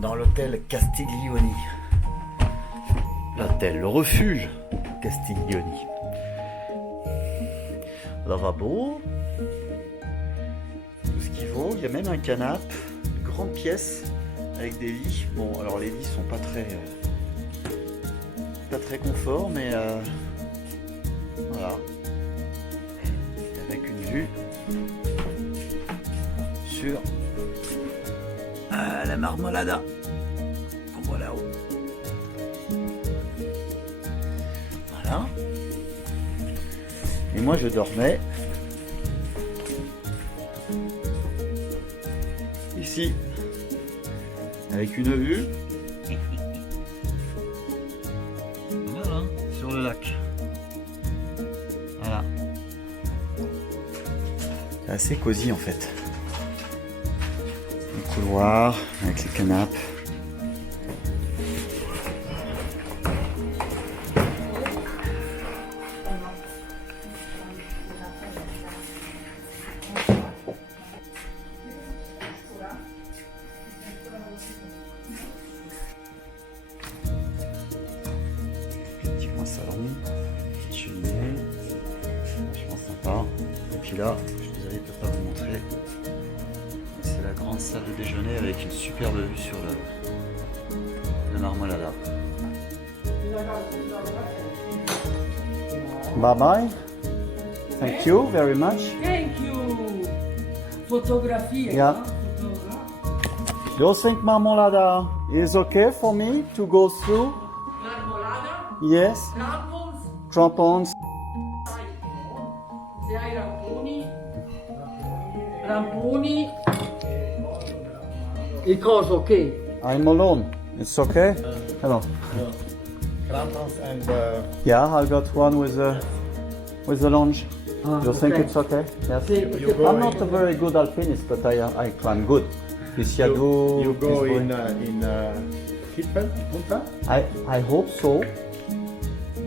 Dans l'hôtel Castiglioni. L'hôtel, le refuge Castiglioni. Lavabo. Tout ce qu'il vaut. Il y a même un canapé. Une grande pièce avec des lits. Bon, alors les lits sont pas très confort, mais voilà. Avec une vue sur la Marmolada. On voit là-haut. Voilà. Et moi je dormais ici avec une vue voilà, sur le lac. Voilà. C'est assez cosy en fait. Le couloir avec les canapes. Petit coin salon, petite cheminée, vachement sympa. Et puis là, je vous avais peut-être pas vous montrer. C'est la grande salle de déjeuner avec une superbe vue sur le Marmolada. Bye bye. Thank you very much. Thank you. Photography. Yeah. Do you think Marmolada is okay for me to go through? Marmolada. Yes. Crampons. Crampons. Se hai ramponi. Ramponi. Il coso, ok. I'm alone. It's okay? Hello. Crampons and Yeah, I got one with the lounge. Do you think it's okay? Yes. you go I'm not a very good alpinist, but I climb good. Pisiado, you go in Kippen, Punta? I hope so,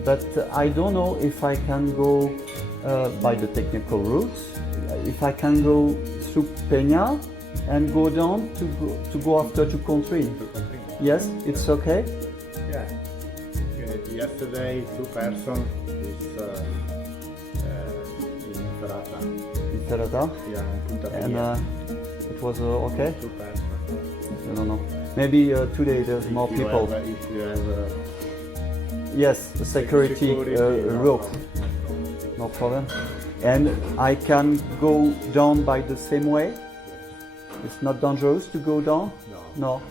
but I don't know if I can go by the technical routes. If I can go through Peña and go down to go after to Country. Yes, it's okay. Yeah. Yesterday, 2 persons is in Ferrata. Ferrata. Yeah, in Punta And Pia. it was okay. 2 persons. I don't know. Maybe today there's more If you people. If you have Yes, the security rope. No problem. And I can go down by the same way. It's not dangerous to go down. No.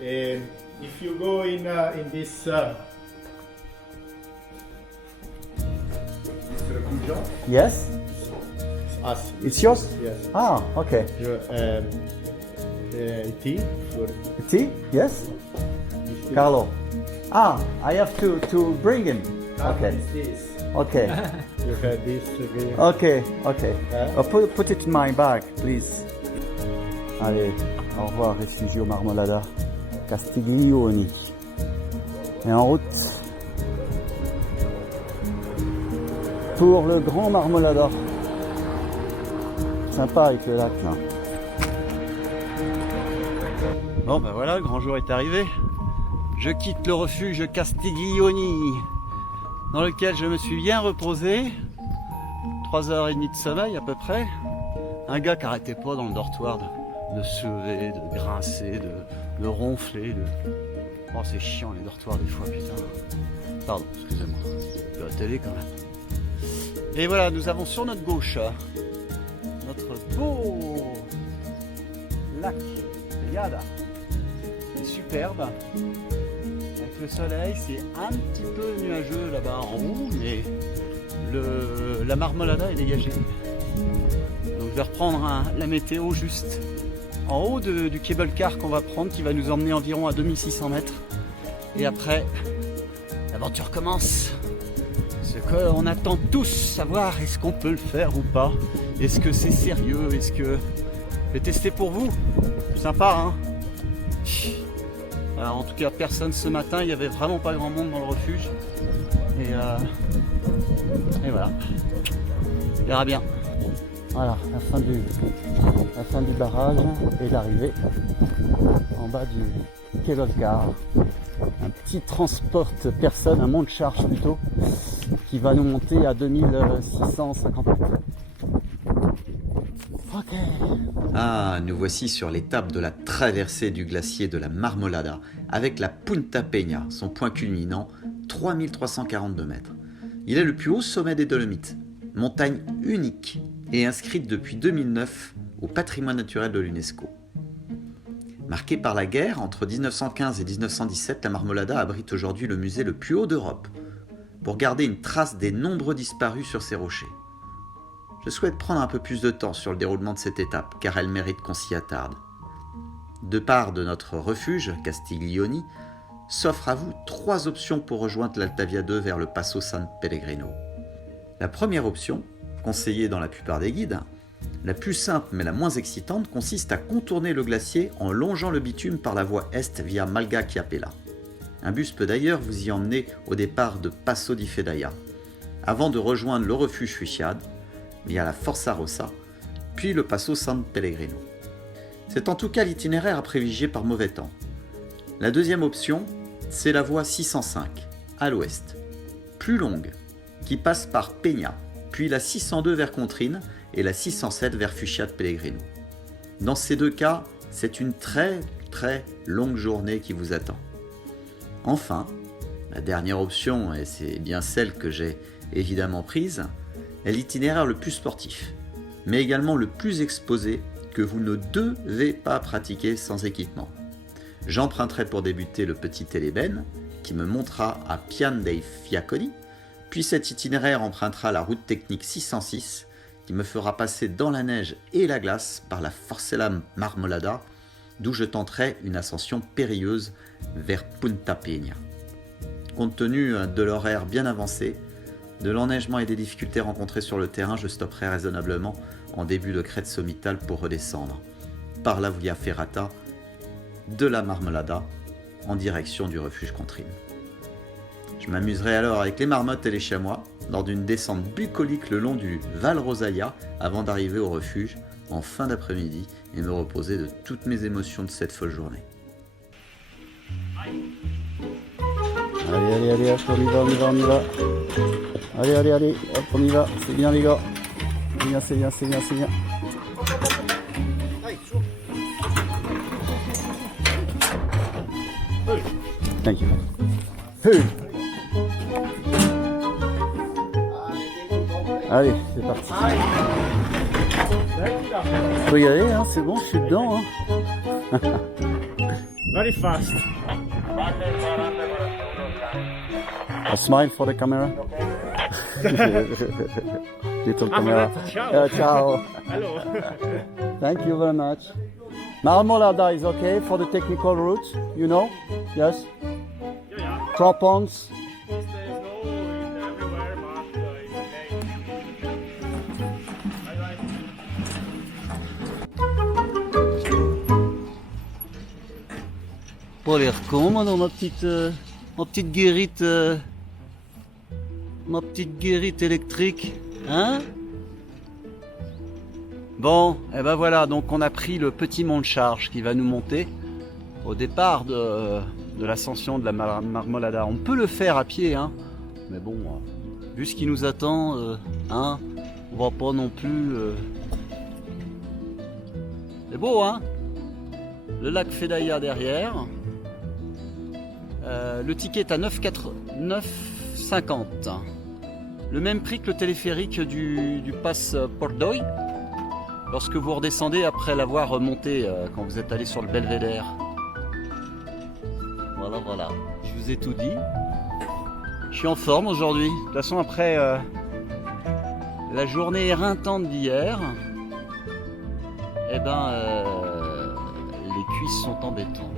if you go in this region, Yes, us. it's yours. Yes. Ah, okay. Tea for Tea? Yes. Carlo. Ah, I have to bring him. Okay. this. Okay. You have this. Okay. Okay. Put it in my bag, please. Allez, au revoir, Refugio Marmolada, Castiglioni. Et en route pour le grand Marmolada. Sympa avec le lac là. Bon ben voilà, le grand jour est arrivé. Je quitte le refuge Castiglioni, dans lequel je me suis bien reposé. 3h30 de sommeil à peu près. Un gars qui arrêtait pas dans le dortoir de se lever, de grincer, de ronfler. Oh c'est chiant les dortoirs des fois, putain. Pardon, excusez-moi. De la télé quand même. Et voilà, nous avons sur notre gauche notre beau lac Riada. C'est superbe. Avec le soleil, c'est un petit peu nuageux là-bas en haut, mais la Marmolada est dégagée. vais reprendre la météo juste en haut du cable car qu'on va prendre, qui va nous emmener environ à 2600 mètres. Et après, l'aventure commence. Ce qu'on attend tous savoir, est-ce qu'on peut le faire ou pas? Est-ce que c'est sérieux? Est-ce que... Je vais tester pour vous. Sympa, hein? Alors, en tout cas, personne ce matin. Il n'y avait vraiment pas grand monde dans le refuge. Et voilà. On verra bien. Voilà, la fin du barrage et l'arrivée en bas du cable car. Un petit transporte personne, un monte charge plutôt, qui va nous monter à 2650 mètres. Ok. Ah, nous voici sur l'étape de la traversée du glacier de la Marmolada avec la Punta Peña, son point culminant, 3342 mètres. Il est le plus haut sommet des Dolomites, montagne unique et inscrite depuis 2009 au patrimoine naturel de l'UNESCO. Marquée par la guerre, entre 1915 et 1917, la Marmolada abrite aujourd'hui le musée le plus haut d'Europe, pour garder une trace des nombreux disparus sur ces rochers. Je souhaite prendre un peu plus de temps sur le déroulement de cette étape, car elle mérite qu'on s'y attarde. De part de notre refuge, Castiglioni, s'offrent à vous 3 options pour rejoindre l'Altavia 2 vers le Passo San Pellegrino. La première option, conseillée dans la plupart des guides, la plus simple mais la moins excitante, consiste à contourner le glacier en longeant le bitume par la voie est via Malga Chiapella. Un bus peut d'ailleurs vous y emmener au départ de Passo di Fedaya, avant de rejoindre le refuge Fuchiad via la Forza Rossa, puis le Passo San Pellegrino. C'est en tout cas l'itinéraire à privilégier par mauvais temps. La deuxième option, c'est la voie 605, à l'ouest, plus longue, qui passe par Peña, puis la 602 vers Contrine et la 607 vers Fuchiad Pellegrino. Dans ces 2 cas, c'est une très longue journée qui vous attend. Enfin, la dernière option, et c'est bien celle que j'ai évidemment prise, est l'itinéraire le plus sportif, mais également le plus exposé que vous ne devez pas pratiquer sans équipement. J'emprunterai pour débuter le petit Eleben, qui me montera à Pian dei Fiacconi, puis cet itinéraire empruntera la route technique 606, qui me fera passer dans la neige et la glace par la Forcella Marmolada, d'où je tenterai une ascension périlleuse vers Punta Peña. Compte tenu de l'horaire bien avancé, de l'enneigement et des difficultés rencontrées sur le terrain, je stopperai raisonnablement en début de crête sommitale pour redescendre par la Via Ferrata de la Marmolada en direction du refuge Contrine. Je m'amuserai alors avec les marmottes et les chamois lors d'une descente bucolique le long du Val Rosalia avant d'arriver au refuge en fin d'après-midi et me reposer de toutes mes émotions de cette folle journée. Allez, hop, on y va. Allez, hop, on y va. C'est bien les gars. C'est bien. Thank you. Hey. Allez, c'est parti. Faut y aller, hein, c'est bon, je suis dedans. Hein. Very fast. A smile for the camera. Little camera. Ciao. Ciao. Hello. Thank you very much. Marmolada is okay for the technical route, you know? Yes? Yeah. Crampons. There's no everywhere, but it's okay. Bye. Pas l'air con, moi, dans ma petite guérite, ma petite guérite électrique, hein? Bon, et ben voilà, donc on a pris le petit mont de charge qui va nous monter au départ de l'ascension de la Marmolada. On peut le faire à pied, hein, mais bon, vu ce qui nous attend, hein, on va pas non plus. C'est beau, hein? Le lac Fedaya derrière. Le ticket est à 9,50. Le même prix que le téléphérique du pass Port-Doy. Lorsque vous redescendez après l'avoir monté quand vous êtes allé sur le Belvédère. Voilà, je vous ai tout dit. Je suis en forme aujourd'hui. De toute façon, après la journée éreintante d'hier, eh ben, les cuisses sont en béton.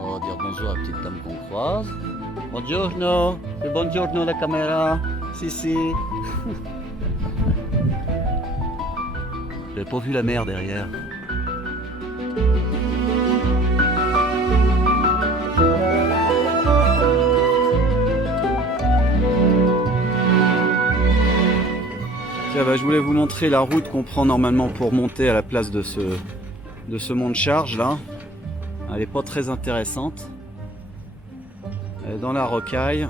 On va dire bonjour à la petite dame qu'on croise. Buongiorno, et buongiorno la caméra. Si, si. J'avais pas vu la mer derrière. Tiens, bah, je voulais vous montrer la route qu'on prend normalement pour monter à la place de ce mont de charge là. Elle est pas très intéressante. Elle est dans la rocaille.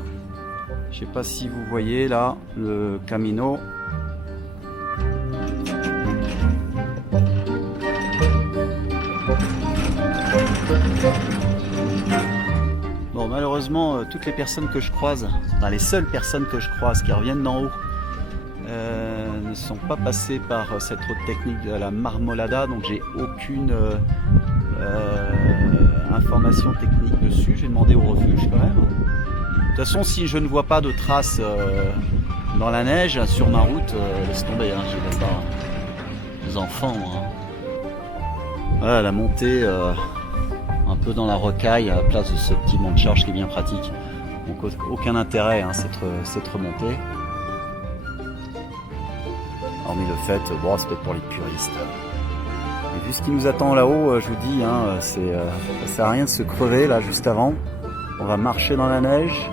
Je sais pas si vous voyez là le camino. Bon, malheureusement, toutes les personnes que je croise, enfin les seules personnes que je croise qui reviennent d'en haut, ne sont pas passées par cette route technique de la Marmolada, donc j'ai aucune information technique dessus. J'ai demandé au refuge quand même. De toute façon, si je ne vois pas de traces dans la neige sur ma route, laisse tomber, hein, j'ai même pas des enfants. Hein. Voilà, la montée un peu dans la rocaille à la place de ce petit mont de charge qui est bien pratique. Donc aucun intérêt hein, cette remontée. Hormis le fait, bon, c'est peut-être pour les puristes. Et vu ce qui nous attend là-haut, je vous dis, hein, ça sert à rien de se crever là juste avant. On va marcher dans la neige.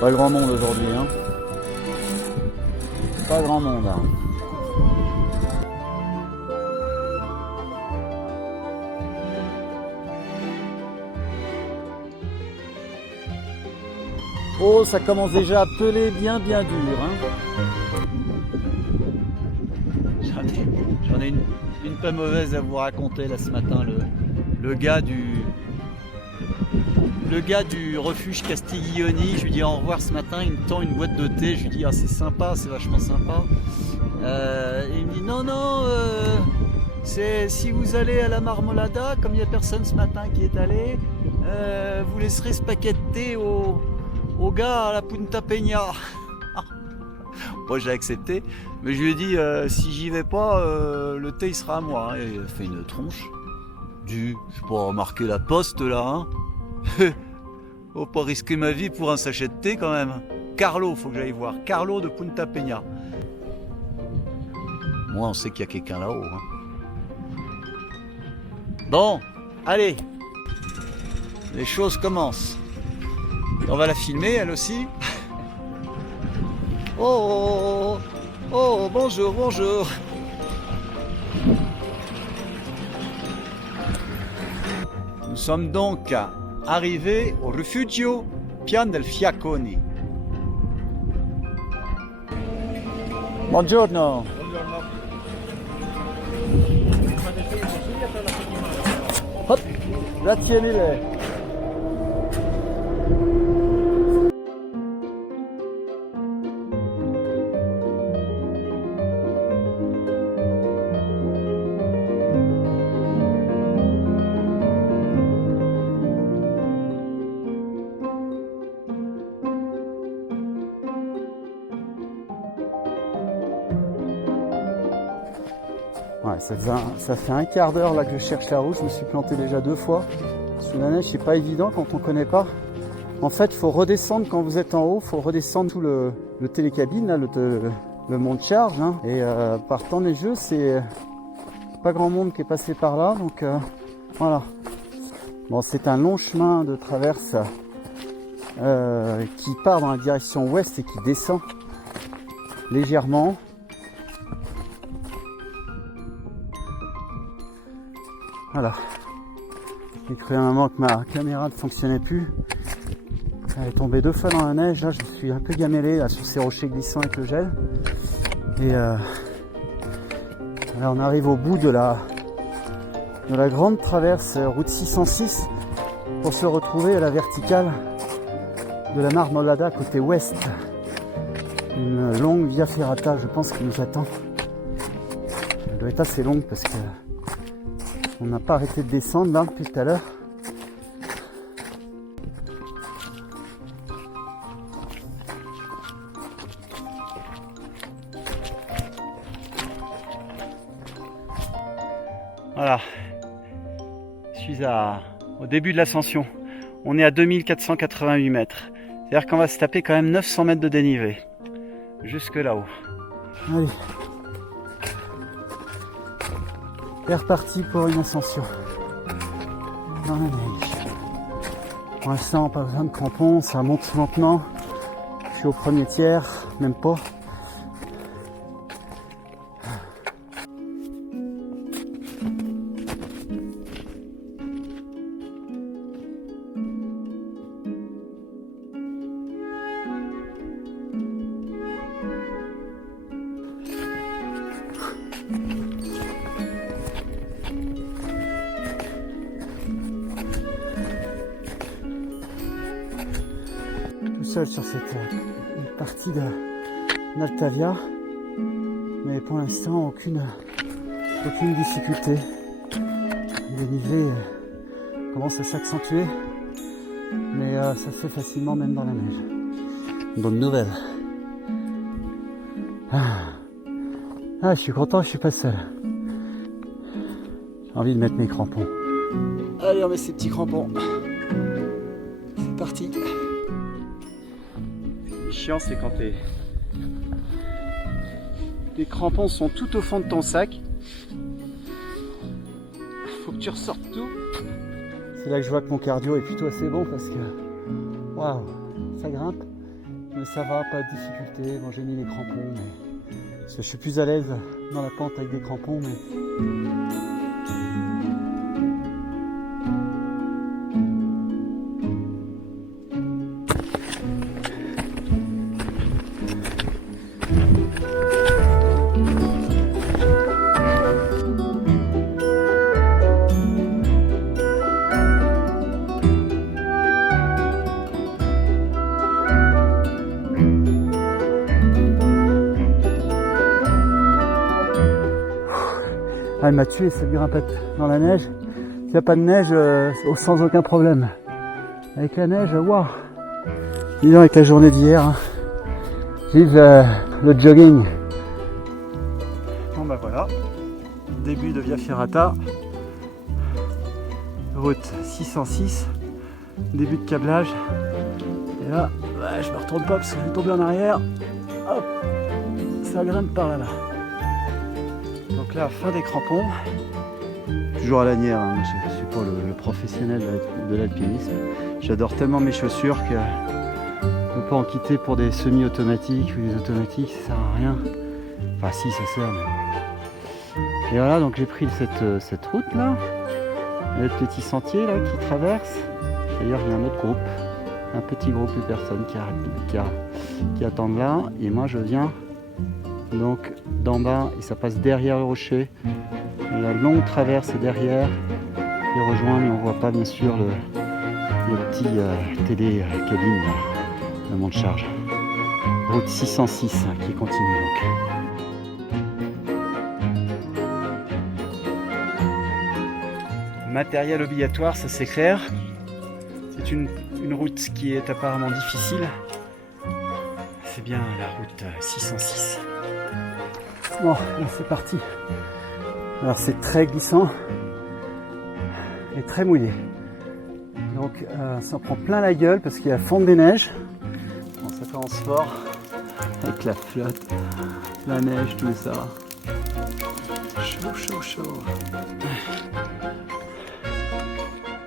Pas grand monde aujourd'hui, hein. Pas grand monde. Hein. Oh, ça commence déjà à peler bien dur. Hein. J'en ai une pas mauvaise à vous raconter là ce matin. Le gars du refuge Castiglioni, je lui dis au revoir ce matin, il me tend une boîte de thé, je lui dis ah c'est sympa, c'est vachement sympa. Et il me dit non, c'est si vous allez à la Marmolada, comme il n'y a personne ce matin qui est allé, vous laisserez ce paquet de thé au gars à la Punta Peña. Moi j'ai accepté, mais je lui ai dit si j'y vais pas, le thé il sera à moi. Hein. Et il a fait une tronche. Je sais pas marquer la poste là. Hein. Faut pas risquer ma vie pour un sachet de thé quand même. Carlo, faut que j'aille voir. Carlo de Punta Peña. Moi on sait qu'il y a quelqu'un là-haut. Hein. Bon, allez. Les choses commencent. On va la filmer elle aussi. Oh, bonjour. Nous sommes donc arrivés au Rifugio Pian del Fiacconi. Buongiorno. Hop, grazie mille. Ouais, ça fait un quart d'heure là que je cherche la route, je me suis planté déjà 2 fois. Sous la neige, c'est pas évident quand on connaît pas. En fait, il faut redescendre quand vous êtes en haut, il faut redescendre tout le télécabine, là, le mont de charge. Hein. Et par temps neigeux, c'est pas grand monde qui est passé par là, donc voilà. Bon, c'est un long chemin de traverse qui part dans la direction ouest et qui descend légèrement. Voilà. J'ai cru à un moment que ma caméra ne fonctionnait plus. Elle est tombée 2 fois dans la neige. Là, je me suis un peu gamellé là, sur ces rochers glissants avec le gel. Et là, on arrive au bout de la grande traverse route 606 pour se retrouver à la verticale de la Marmolada côté ouest. Une longue via ferrata, je pense, qui nous attend. Elle doit être assez longue parce que on n'a pas arrêté de descendre là depuis tout à l'heure. Voilà. Je suis au début de l'ascension. On est à 2488 mètres. C'est-à-dire qu'on va se taper quand même 900 mètres de dénivelé. Jusque là-haut. Allez. C'est reparti pour une ascension. Dans la neige. Pour l'instant, pas besoin de crampons, ça monte lentement. Je suis au premier tiers, même pas. Sur cette partie d'Altavia, mais pour l'instant aucune difficulté. Le dénivelé commence à s'accentuer, mais ça se fait facilement même dans la neige. Bonne nouvelle. Je suis content, je suis pas seul. J'ai envie de mettre mes crampons. Allez, on met ces petits crampons. C'est parti. Chiant, c'est quand tes crampons sont tout au fond de ton sac. Faut que tu ressortes tout. C'est là que je vois que mon cardio est plutôt assez bon parce que waouh, ça grimpe, mais ça va, pas de difficulté. Bon, j'ai mis les crampons, mais parce que je suis plus à l'aise dans la pente avec des crampons, mais elle m'a tué cette grimpette dans la neige. S'il n'y a pas de neige, sans aucun problème. Avec la neige, waouh! Dis donc, avec la journée d'hier, hein. Vive le jogging. Bon bah voilà, début de Via Ferrata, route 606, début de câblage. Et là, bah, je me retourne pas parce que je vais tomber en arrière. Hop, ça grimpe par là-bas. Donc là, fin des crampons, toujours à lanière, hein. Je ne suis pas le professionnel de l'alpinisme. J'adore tellement mes chaussures que ne pas en quitter pour des semi-automatiques ou des automatiques, ça sert à rien. Enfin si, ça sert. Mais... Et voilà, donc j'ai pris cette route là, le petit sentier là qui traverse. D'ailleurs, il y a un autre groupe, un petit groupe de personnes qui attendent là, et moi je viens donc d'en bas et ça passe derrière le rocher. Et la longue traverse est derrière et rejoint, mais on voit pas bien sûr le petit télé-cabine de monte charge. Route 606 qui continue donc. Matériel obligatoire, ça c'est clair. C'est une route qui est apparemment difficile. C'est bien la route 606. Bon, là c'est parti. Alors c'est très glissant et très mouillé. Donc ça en prend plein la gueule parce qu'il y a la fonte des neiges. Bon, ça commence fort avec la flotte, la neige, tout ça. Chaud, chaud, chaud.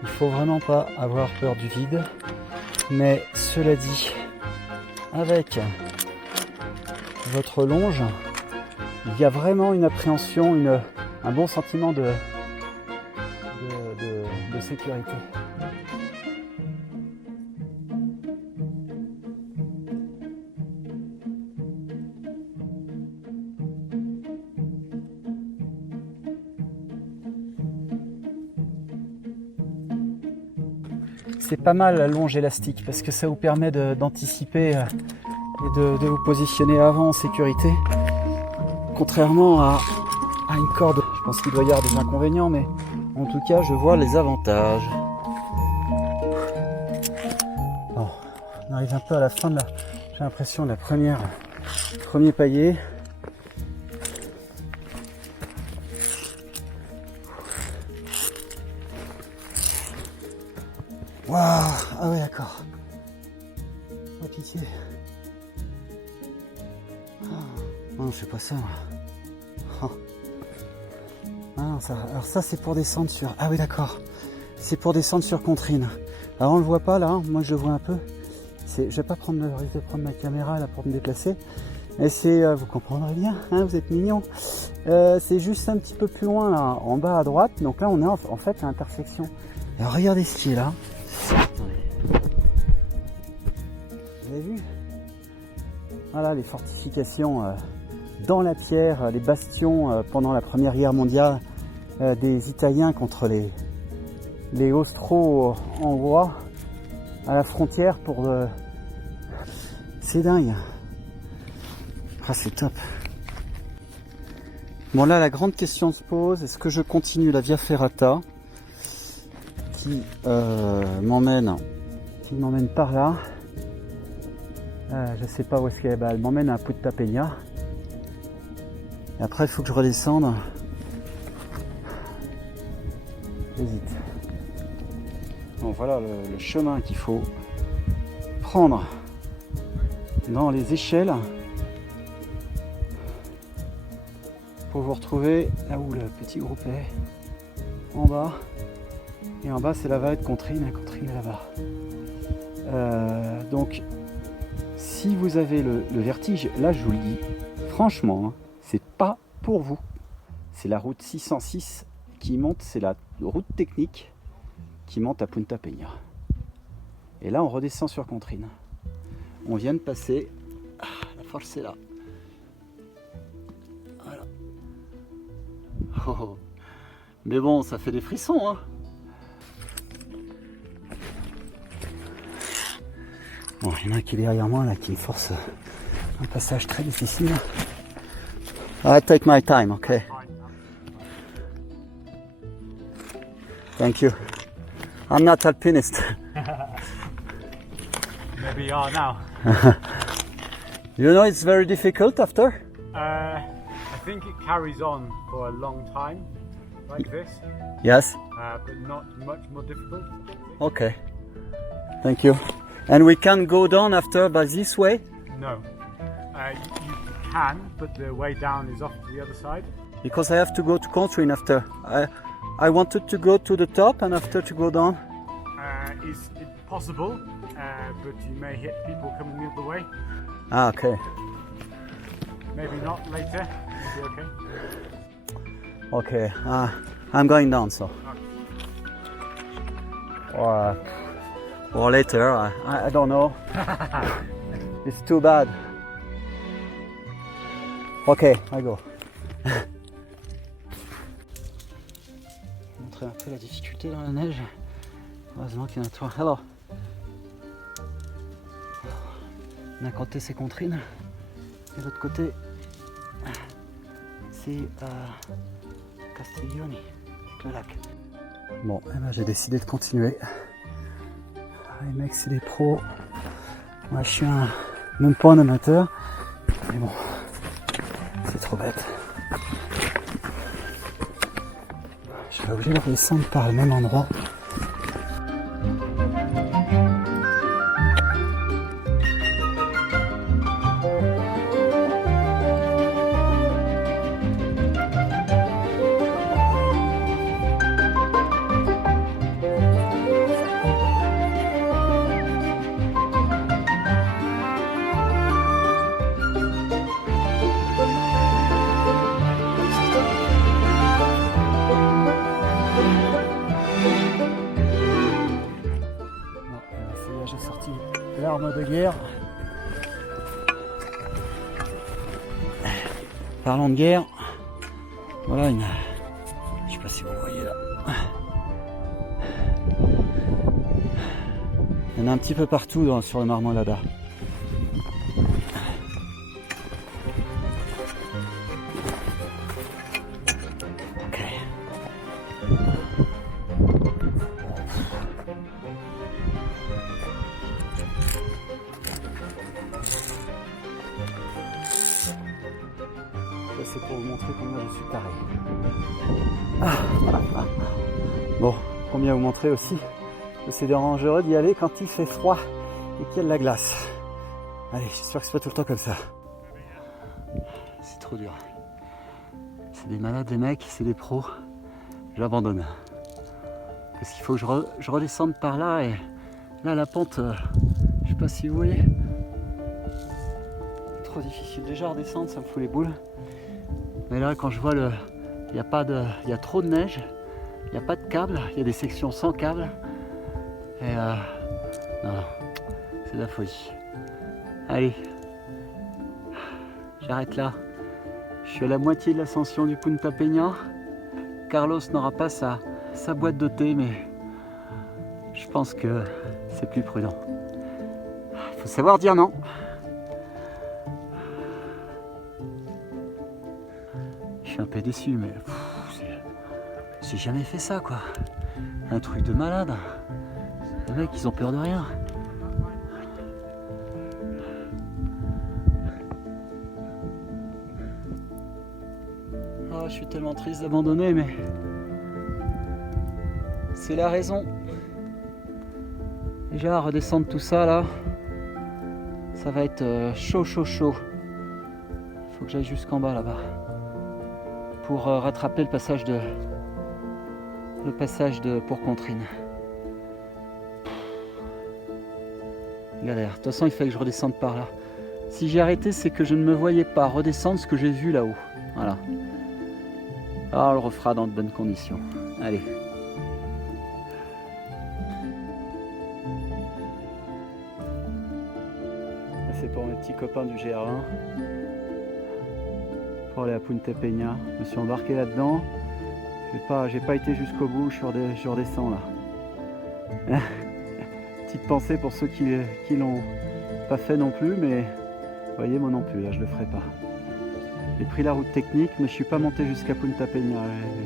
Il faut vraiment pas avoir peur du vide. Mais cela dit, avec votre longe, il y a vraiment une appréhension, un bon sentiment de sécurité. C'est pas mal la longe élastique parce que ça vous permet d'anticiper et de vous positionner avant en sécurité. Contrairement à une corde, je pense qu'il doit y avoir des inconvénients, mais en tout cas je vois les avantages. Bon, on arrive un peu à la fin de j'ai l'impression de premier palier. Oh, pitié. Non, je fais pas ça. Oh. Ah non, ça. Alors ça c'est pour descendre sur... Ah oui d'accord. C'est pour descendre sur Contrine. Alors on le voit pas là, hein. Moi je le vois un peu. Je vais pas prendre le risque de prendre ma caméra là pour me déplacer. Mais c'est, vous comprendrez bien, hein, vous êtes mignons. C'est juste un petit peu plus loin là, en bas à droite. Donc là on est en fait à l'intersection. Alors regardez ce qui est là. Attendez. Vous avez vu? Voilà les fortifications dans la pierre, les bastions pendant la Première Guerre mondiale des Italiens contre les Austro-Hongrois à la frontière pour... C'est dingue. Ah, c'est top. Bon là la grande question se pose, est-ce que je continue la Via Ferrata qui m'emmène par là. Je sais pas où est-ce qu'elle est, elle m'emmène à Punta Peña. Et après il faut que je redescende. J'hésite. Bon voilà le chemin qu'il faut prendre dans les échelles pour vous retrouver là où le petit groupe est, en bas. Et en bas c'est la vallée de Contrine, la Contrine est là-bas. Donc si vous avez le vertige, là je vous le dis, franchement, hein, c'est pas pour vous. C'est la route 606 qui monte, c'est la route technique qui monte à Punta Peña. Et là on redescend sur Contrine. On vient de passer, la force c'est là. Voilà. Oh. Mais bon, ça fait des frissons, hein. Bon, il y en a un qui est derrière moi là qui me force un passage très difficile. I take my time, okay. Thank you. I'm not alpinist. Maybe you are now. You know it's very difficult after? I think it carries on for a long time, like this, Yes. but not much more difficult. Okay. Thank you. And we can go down after by this way? No. You can, but the way down is off to the other side. Because I have to go to Contrine after. I wanted to go to the top and after to go down. It's possible, but you may hit people coming the other way. Ah, okay. Maybe not later. It'll be okay. Okay. I'm going down, so. Or later, I don't know. It's too bad. Okay, I go. Montrer un peu la difficulté dans la neige. Heureusement qu'il y en a toi. Hello. D'un côté c'est Contrine et de l'autre côté c'est Castiglioni, le lac. Bon, eh ben, j'ai décidé de continuer. Les mecs c'est des pros. Moi je suis même pas un amateur. Mais bon, c'est trop bête. Je vais obligé de redescendre par le même endroit. L'arme de guerre. Parlons de guerre. Voilà une... Je sais pas si vous voyez là. Il y en a un petit peu partout sur le Marmolada. Ok. C'est pour vous montrer combien je suis taré. Bon, combien vous montrer aussi que c'est dangereux d'y aller quand il fait froid et qu'il y a de la glace. Allez, j'espère que c'est pas tout le temps comme ça. C'est trop dur. C'est des malades les mecs, c'est des pros. J'abandonne. Parce qu'il faut que je redescende par là et là la pente, je sais pas si vous voyez. Trop difficile déjà à redescendre, ça me fout les boules. Mais là quand je vois il y a trop de neige, il n'y a pas de câble, il y a des sections sans câble. Et non, c'est de la folie. Allez, j'arrête là. Je suis à la moitié de l'ascension du Punta Peña. Carlos n'aura pas sa boîte de thé, mais je pense que c'est plus prudent. Il faut savoir dire non. Je suis un peu déçu, mais j'ai jamais fait ça, quoi. Un truc de malade. Les mecs, ils ont peur de rien. Oh, je suis tellement triste d'abandonner, mais c'est la raison. Déjà, redescendre tout ça là, ça va être chaud. Faut que j'aille jusqu'en bas là-bas pour rattraper le passage de Pourcontrine. Galère. De toute façon, il fallait que je redescende par là. Si j'ai arrêté, c'est que je ne me voyais pas redescendre ce que j'ai vu là-haut. Voilà. Ah, on le refera dans de bonnes conditions. Allez. C'est pour mes petits copains du GR1. Pour aller à Punta Peña. Je me suis embarqué là-dedans. J'ai pas été jusqu'au bout, je redescends là. Petite pensée pour ceux qui l'ont pas fait non plus, mais vous voyez, moi non plus, là je le ferai pas. J'ai pris la route technique, mais je suis pas monté jusqu'à Punta Peña.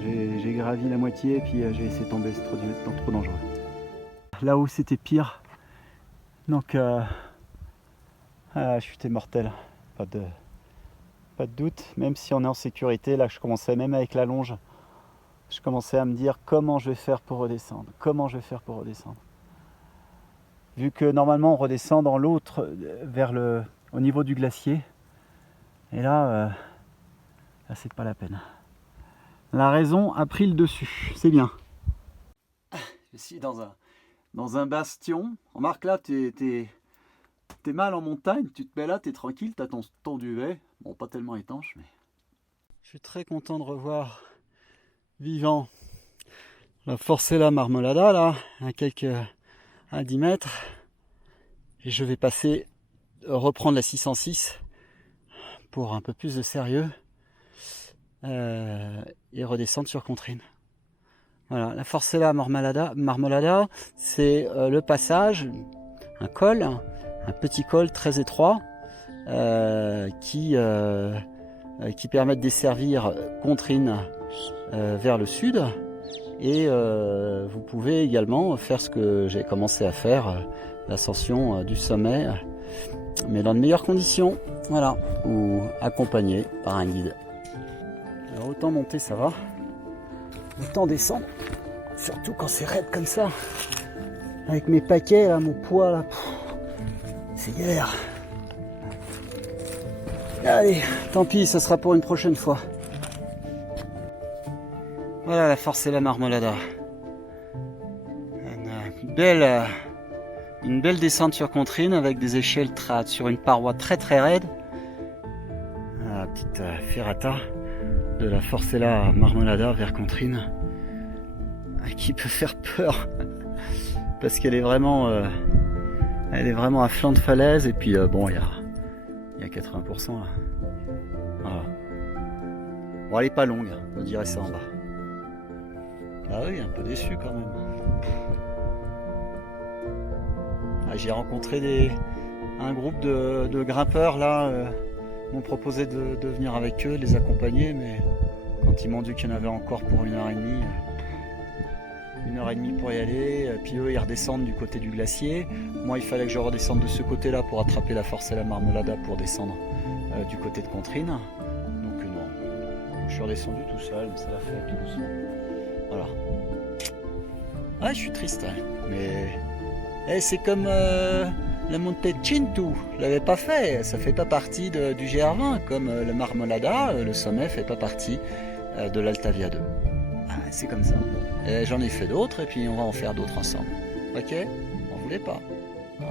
J'ai gravi la moitié et puis j'ai laissé tomber, c'est trop dangereux. Là où c'était pire, donc chute est mortelle, pas de doute, même si on est en sécurité. Là je commençais même avec la longe, je commençais à me dire comment je vais faire pour redescendre, vu que normalement on redescend dans l'autre, au niveau du glacier, et là c'est pas la peine. La raison a pris le dessus, c'est bien. Je suis dans un bastion. Remarque là, t'es mal en montagne, tu te mets là, t'es tranquille, t'as ton duvet, bon pas tellement étanche, mais... Je suis très content de revoir vivant la Forcella Marmolada là, à 10 mètres, et je vais reprendre la 606 pour un peu plus de sérieux et redescendre sur Contrine. Voilà, la Forcella Marmolada, c'est le passage, un col, un petit col très étroit qui permet de desservir Contrine vers le sud, et vous pouvez également faire ce que j'ai commencé à faire, l'ascension du sommet, mais dans de meilleures conditions, voilà, ou accompagné par un guide. Alors autant monter ça va, autant descendre, surtout quand c'est raide comme ça, avec mes paquets là, mon poids là, c'est galère. Allez, tant pis, ça sera pour une prochaine fois. Voilà la Forcella Marmolada. Une belle descente sur Contrine avec des échelles sur une paroi très très raide. La petite ferrata de la Forcella Marmolada vers Contrine, qui peut faire peur parce qu'elle est vraiment à flanc de falaise, et puis bon, il y a 80% là. Voilà. Bon, elle est pas longue, on dirait ça en bas. Ah oui, un peu déçu quand même. J'ai rencontré un groupe de grimpeurs là, m'ont proposé de venir avec eux, de les accompagner, mais quand ils m'ont dit qu'il y en avait encore pour 1h30, 1h30 pour y aller, puis eux ils redescendent du côté du glacier. Moi il fallait que je redescende de ce côté-là pour attraper la Forcella Marmolada pour descendre du côté de Contrine. Donc non, je suis redescendu tout seul, mais ça l'a fait tout doucement. Voilà. Ouais, je suis triste, mais c'est comme La Monte-Cinto, je l'avais pas fait. Ça fait pas partie du GR20, comme le Marmolada, le sommet fait pas partie de l'Altavia 2. Ah, c'est comme ça. J'en ai fait d'autres et puis on va en faire d'autres ensemble. Ok? On voulait pas. Ah,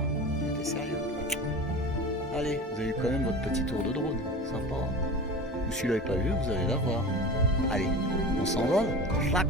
c'était sérieux. Allez, vous avez eu quand même votre petit tour de drone. Sympa. Ou si vous l'avez pas vu, vous allez la voir. Allez, on s'envole. Clac.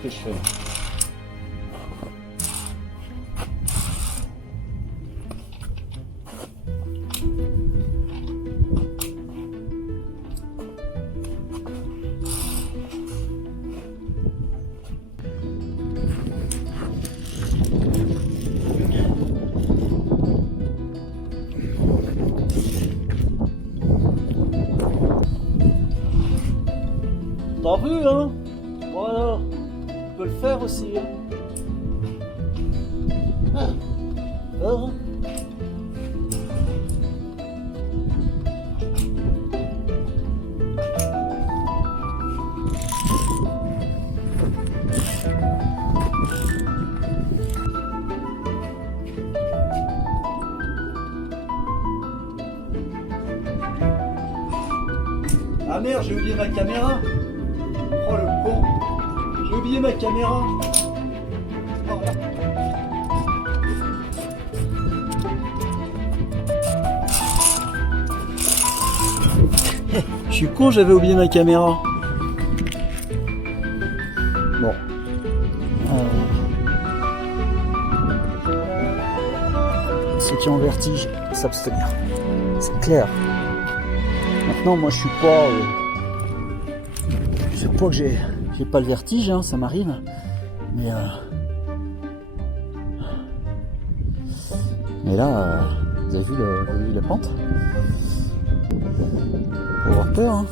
Qu'est-ce que je fais là? T'as vu, hein? Voilà. Tu peux le faire aussi. Hein? Ah. Alors, ah merde, j'ai oublié ma caméra. Oh le con. J'ai oublié ma caméra. Oh. Je suis con, j'avais oublié ma caméra. Bon. Ceux qui ont vertige, s'abstenir. C'est clair. Maintenant, moi, je suis pas. Je sais pas que j'ai pas le vertige, hein, ça m'arrive. Mais là, vous avez vu la pente? Faut avoir peur, hein.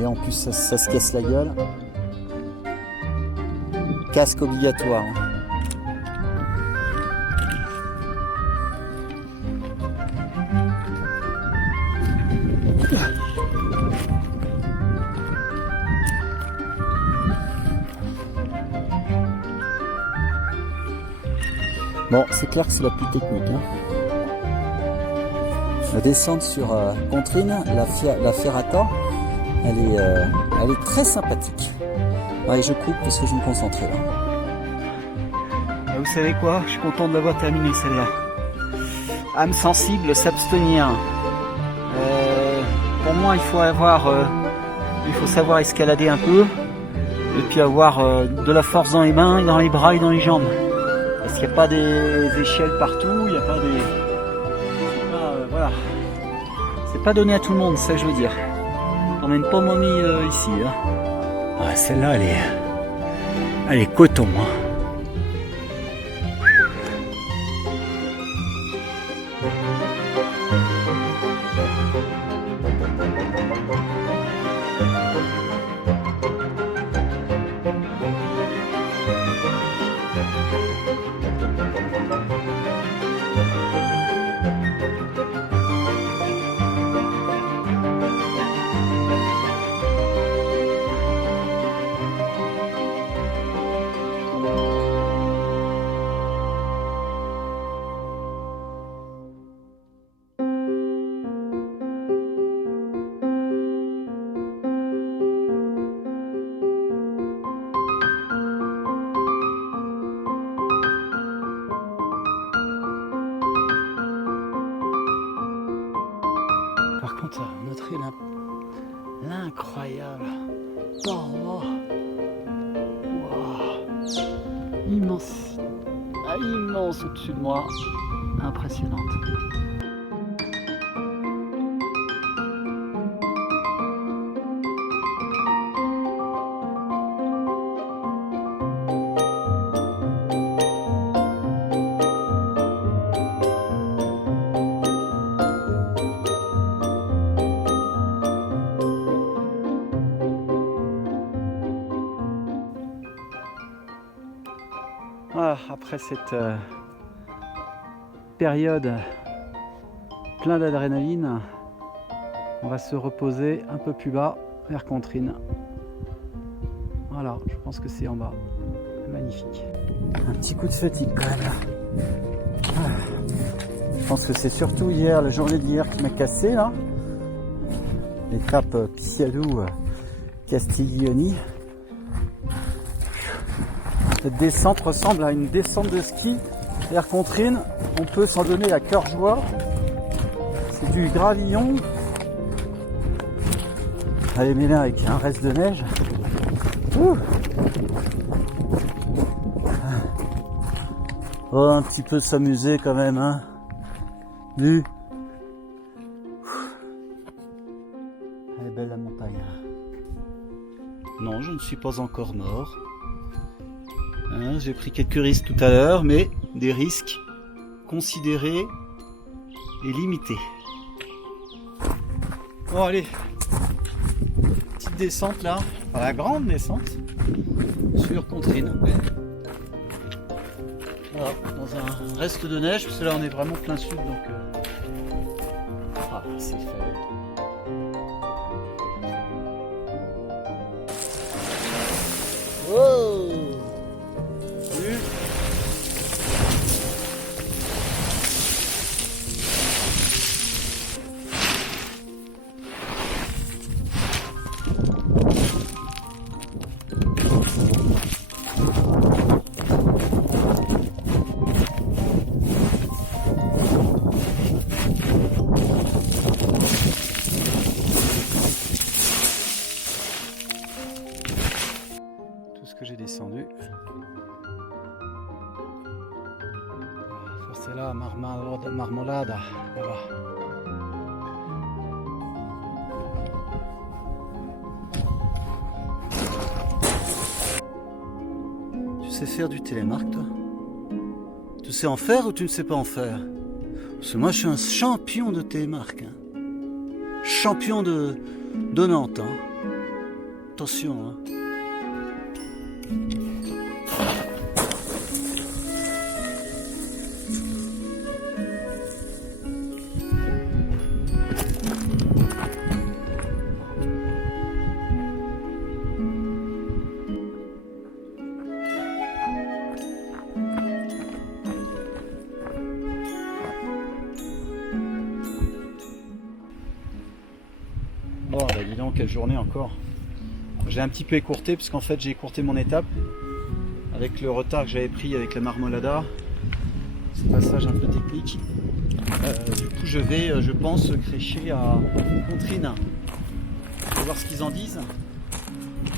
Et en plus, ça se casse la gueule. Casque obligatoire. Hein. Bon, c'est clair que c'est la plus technique. Hein. La descente sur Contrine, la Ferrata, elle est très sympathique. Allez, je coupe parce que je vais me concentrer là. Vous savez quoi? Je suis content de l'avoir terminée celle-là. Âme sensible, s'abstenir. Pour moi, il faut savoir escalader un peu et puis avoir de la force dans les mains, dans les bras et dans les jambes. Parce qu'il n'y a pas des échelles partout, il n'y a pas des... voilà. C'est pas donné à tout le monde, c'est ça que je veux dire. On n'emmène pas mamie ici. Hein. Ah, celle-là, elle est coton. Hein. monte, notez l'incroyable paroi. Wow. Immense, immense au-dessus de moi, impressionnante. Voilà, après cette période plein d'adrénaline, on va se reposer un peu plus bas vers Contrine. Voilà, je pense que c'est en bas. Magnifique. Un petit coup de fatigue quand même là. Je pense que c'est surtout hier, la journée d'hier qui m'a cassé là. L'étape Piciadou Castiglioni. Cette descente ressemble à une descente de ski vers Contrine. On peut s'en donner à cœur joie. C'est du gravillon. Allez, mêler avec un reste de neige. Ouh. Oh, un petit peu s'amuser quand même, hein. Elle est belle la montagne. Non, je ne suis pas encore mort. Hein, j'ai pris quelques risques tout à l'heure, mais des risques considérés et limités. Bon, allez. Petite descente là. Enfin, la grande descente sur Contrine. Voilà, dans un reste de neige, parce que là on est vraiment plein sud, donc ah, c'est fait. Wow. Salut. Que j'ai descendu. C'est là, Marmolada. Voilà. Tu sais faire du télémark, toi? Tu sais en faire ou tu ne sais pas en faire? Parce que moi, je suis un champion de télémark. Hein. Champion de Nantes. Hein. Attention, hein. Bon, bah dis donc, quelle journée encore. J'ai un petit peu écourté, parce qu'en fait j'ai écourté mon étape avec le retard que j'avais pris avec la Marmolada. Ce passage un peu technique. Du coup je vais, je pense, crécher à Contrine. Je vais voir ce qu'ils en disent.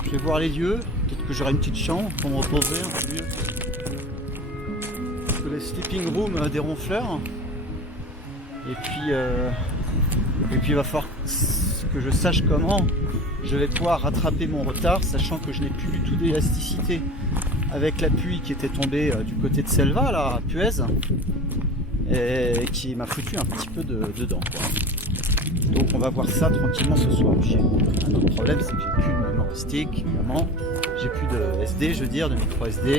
Je vais voir les lieux. Peut-être que j'aurai une petite chambre pour me reposer un peu mieux. Parce que les sleeping rooms des ronfleurs. Et puis il va falloir que je sache comment je vais pouvoir rattraper mon retard, sachant que je n'ai plus du tout d'élasticité avec la pluie qui était tombée du côté de Selva, là, à Puez, et qui m'a foutu un petit peu dedans, quoi. Donc on va voir ça tranquillement ce soir. Un autre problème, c'est que j'ai plus de mémoire stick, évidemment. J'ai plus de SD, je veux dire, de micro SD.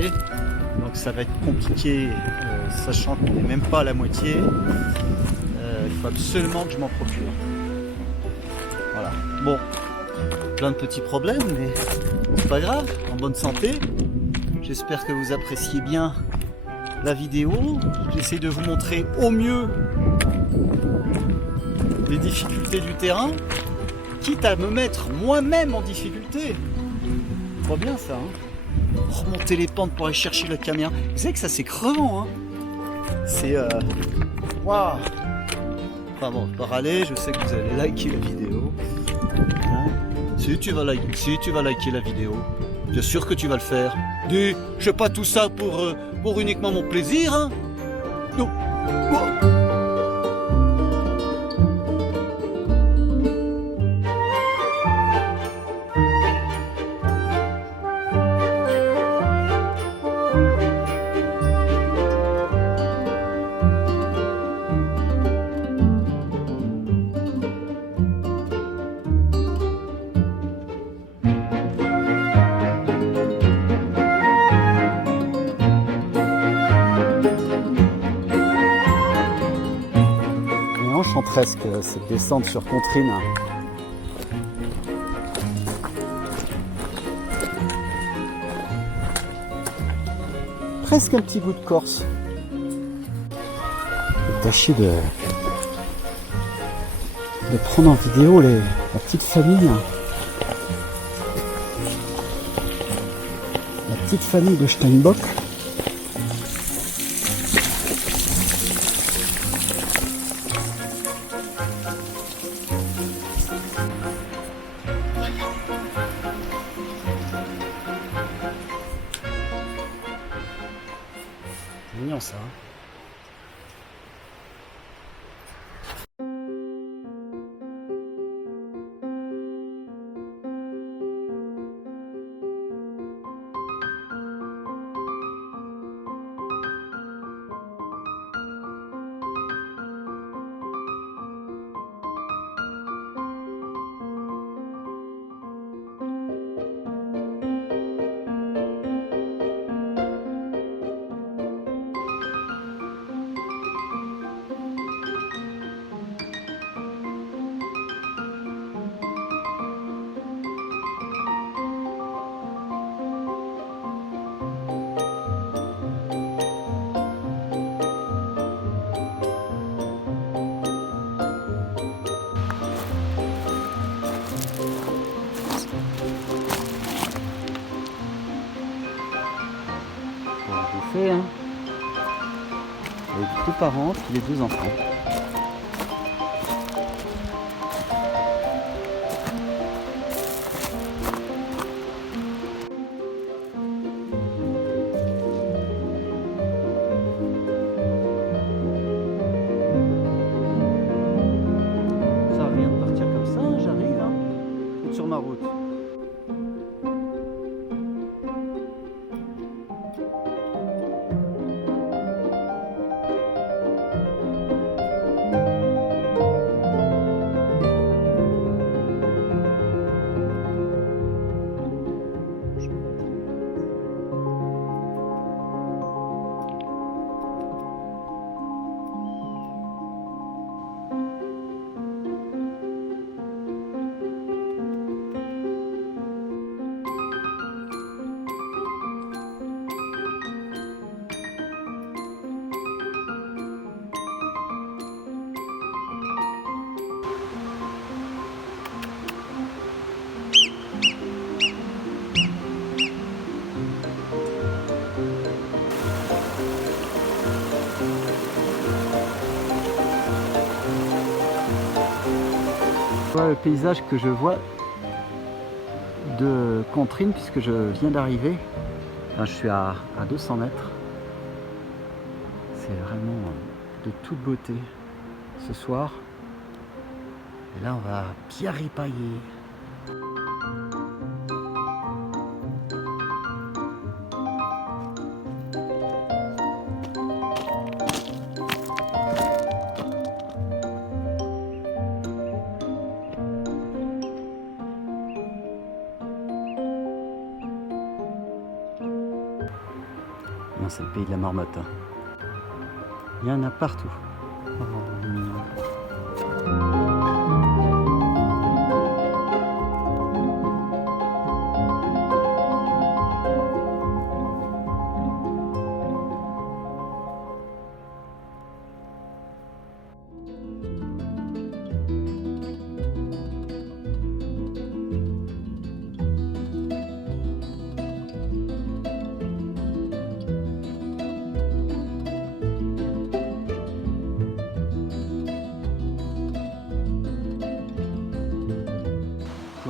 Donc ça va être compliqué, sachant qu'on n'est même pas à la moitié. Il faut absolument que je m'en procure. Voilà. Bon, plein de petits problèmes, mais c'est pas grave, en bonne santé. J'espère que vous appréciez bien la vidéo. J'essaie de vous montrer au mieux les difficultés du terrain, quitte à me mettre moi-même en difficulté. C'est pas bien ça, hein. Remonter les pentes pour aller chercher la caméra. Vous savez que ça c'est crevant, hein. C'est... Waouh. Enfin bon, pas râler, je sais que vous allez liker la vidéo. Hein? Si tu vas liker la vidéo, bien sûr que tu vas le faire. Dis, je fais pas tout ça pour uniquement mon plaisir. Hein? Non. Oh. Je sens presque cette descente sur Contrine. Presque un petit goût de Corse. Tâchez de prendre en vidéo la petite famille. La petite famille de Steinbock. C'est mignon ça. Fait, hein, avec 2 parents et les 2 enfants. Ça vient de partir comme ça, hein, j'arrive, hein, sur ma route. Voilà le paysage que je vois de Contrine puisque je viens d'arriver. Enfin, je suis à 200 mètres. C'est vraiment de toute beauté ce soir. Et là on va bien ripailler. Non, c'est le pays de la marmotte. Hein. Il y en a partout. Oh, mignon.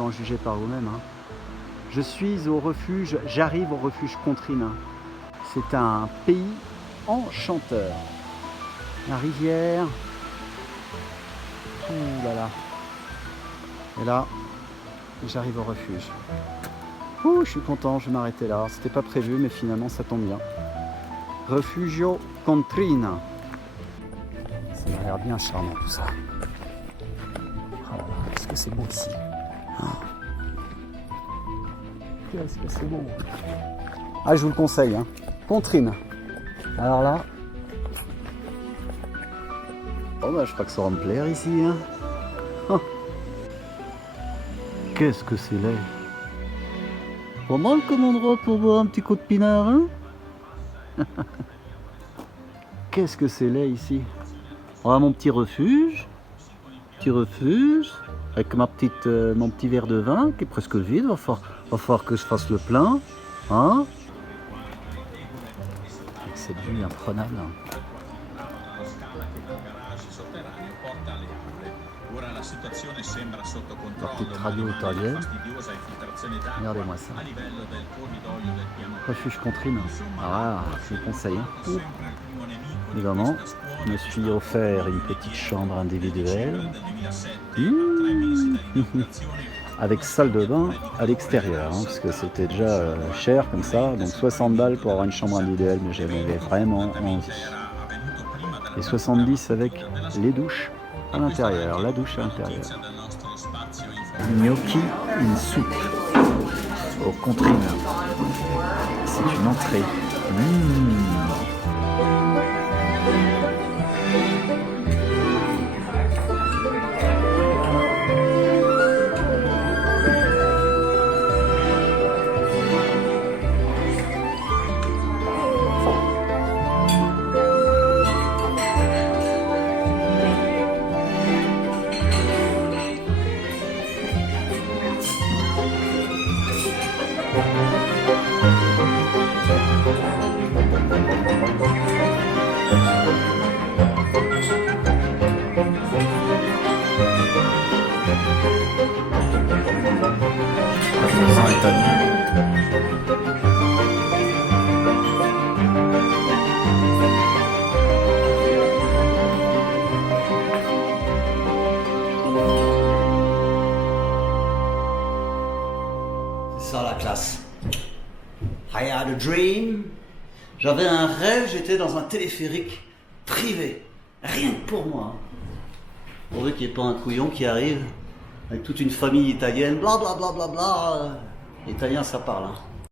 en juger par vous-même. Hein. Je suis au refuge, j'arrive au refuge Contrine. C'est un pays enchanteur. La rivière. Ouh là là. Et là, j'arrive au refuge. Ouh, je suis content, je vais m'arrêter là. C'était pas prévu, mais finalement ça tombe bien. Refugio Contrina. Ça m'a l'air bien charmant tout ça. Oh là là, qu'est-ce que c'est beau ici. Oh. Qu'est-ce que c'est beau. Ah, je vous le conseille, hein. Contrine. Alors là. Oh bah je crois que ça va me plaire ici. Hein. Oh. Qu'est-ce que c'est laid. Pas mal comme endroit pour boire un petit coup de pinard, hein. Qu'est-ce que c'est laid ici. Voilà mon petit refuge. Petit refuge. Avec ma petite, mon petit verre de vin qui est presque vide. Va falloir que je fasse le plein. Hein. Cette vue imprenable. La petite radio italienne. Regardez-moi ça. Refuge Contrine. Ah, je vous conseille. Évidemment, je me suis offert une petite chambre individuelle. Avec salle de bain à l'extérieur, hein, parce que c'était déjà cher comme ça. Donc 60 balles pour avoir une chambre individuelle, mais j'avais vraiment envie. Et 70 avec les douches à l'intérieur, la douche à l'intérieur. Gnocchi in soupe au Contrine. C'est une entrée. C'est ça la classe. I had a dream. J'avais un rêve, j'étais dans un téléphérique privé. Rien que pour moi. Pourvu qu'il n'y ait pas un couillon qui arrive avec toute une famille italienne, bla bla bla bla bla. L'italien ça parle. Hein.